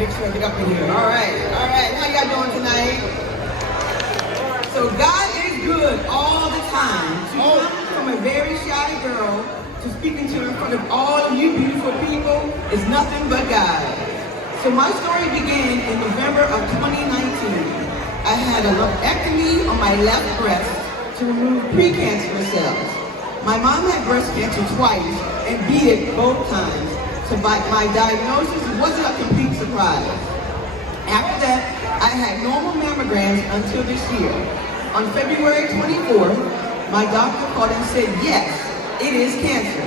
make sure I get up in here. All right. How y'all doing tonight? So God is good all the time. To come from a very shy girl to speaking to in front of all of you beautiful people is nothing but God. So my story began in November of 2019. I had a lumpectomy on my left breast to remove precancerous cells. My mom had breast cancer twice and beat it both times. So my diagnosis wasn't a complete surprise. After that, I had normal mammograms until this year. On February 24th, my doctor called and said, yes, it is cancer.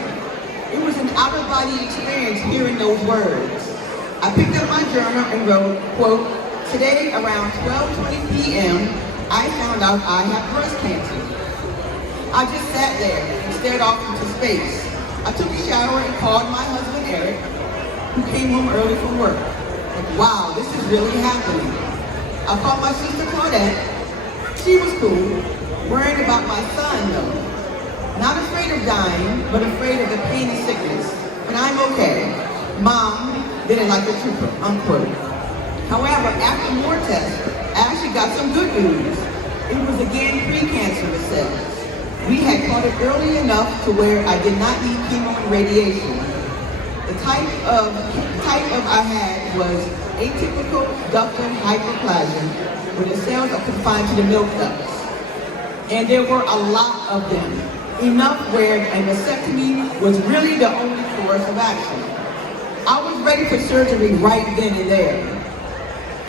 It was an out-of-body experience hearing those words. I picked up my journal and wrote, quote, today around 12:20 p.m., I found out I have breast cancer. I just sat there and stared off into space. I took a shower and called my husband, Eric, who came home early from work. Like, wow, this is really happening. I called my sister, Claudette. She was cool, worried about my son, though. Not afraid of dying, but afraid of the pain and sickness. But I'm okay. Mom didn't like the trooper, unquote. However, after more tests, I actually got some good news. It was again precancerous cells. We had caught it early enough to where I did not need chemo and radiation. The type of I had was atypical ductal hyperplasia, where the cells are confined to the milk ducts. And there were a lot of them, enough where a mastectomy was really the only course of action. I was ready for surgery right then and there.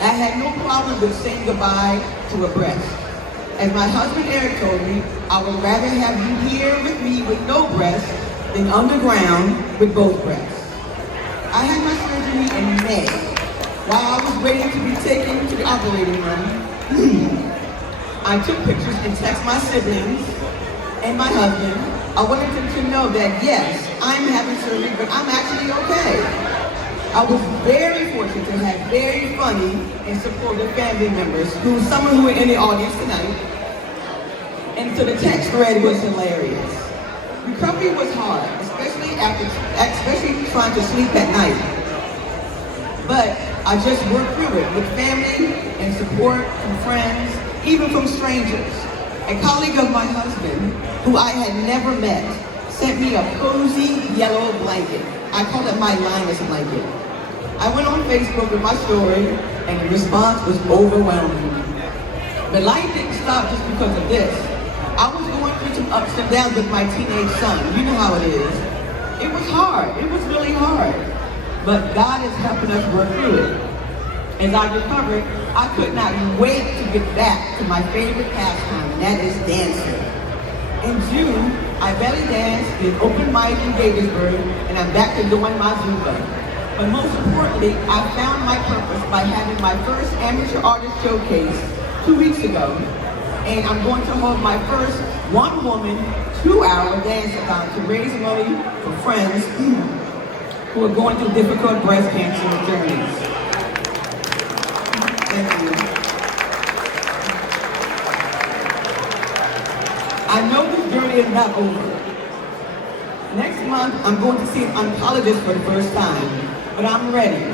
I had no problem with saying goodbye to a breast. As my husband Eric told me, I would rather have you here with me with no breast than underground with both breasts. I had my surgery in May. While I was waiting to be taken to the operating room, I took pictures and texted my siblings and my husband. I wanted them to know that yes, I'm having surgery, but I'm actually okay. I was very fortunate to have very funny and supportive family members, some who were in the audience tonight. And so the text thread was hilarious. Recovery was hard, especially trying to sleep at night. But I just worked through it with family and support from friends, even from strangers. A colleague of my husband, who I had never met, sent me a cozy yellow blanket. I call it my Linus blanket. I went on Facebook with my story, and the response was overwhelming. But life didn't stop just because of this. I was going through some ups and downs with my teenage son. You know how it is. It was hard. It was really hard. But God is helping us work through it. As I recovered, I could not wait to get back to my favorite pastime, and that is dancing. In June, I belly danced in open mic in Gaithersburg, and I'm back to doing my Zumba. But most importantly, I found my purpose by having my first amateur artist showcase 2 weeks ago. And I'm going to hold my first one-woman, 2-hour dance-a-thon to raise money for friends who are going through difficult breast cancer journeys. Thank you. I know this journey is not over. Next month, I'm going to see an oncologist for the first time, but I'm ready,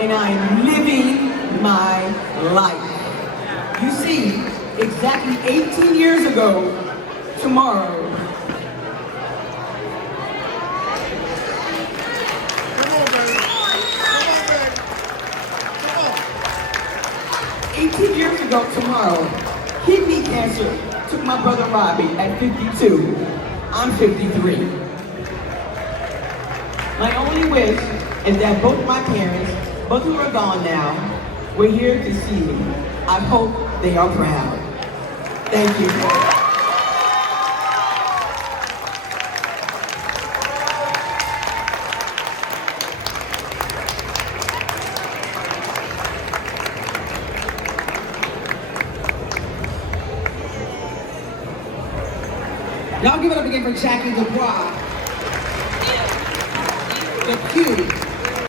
and I'm living my life. You see, exactly 18 years ago, tomorrow, 18 years ago tomorrow, kidney cancer took my brother Robbie at 52. I'm 53. My only wish is that both my parents, both who are gone now, were here to see me. I hope they are proud. Thank you. Y'all give it up again for Jackie Dubois. The Q.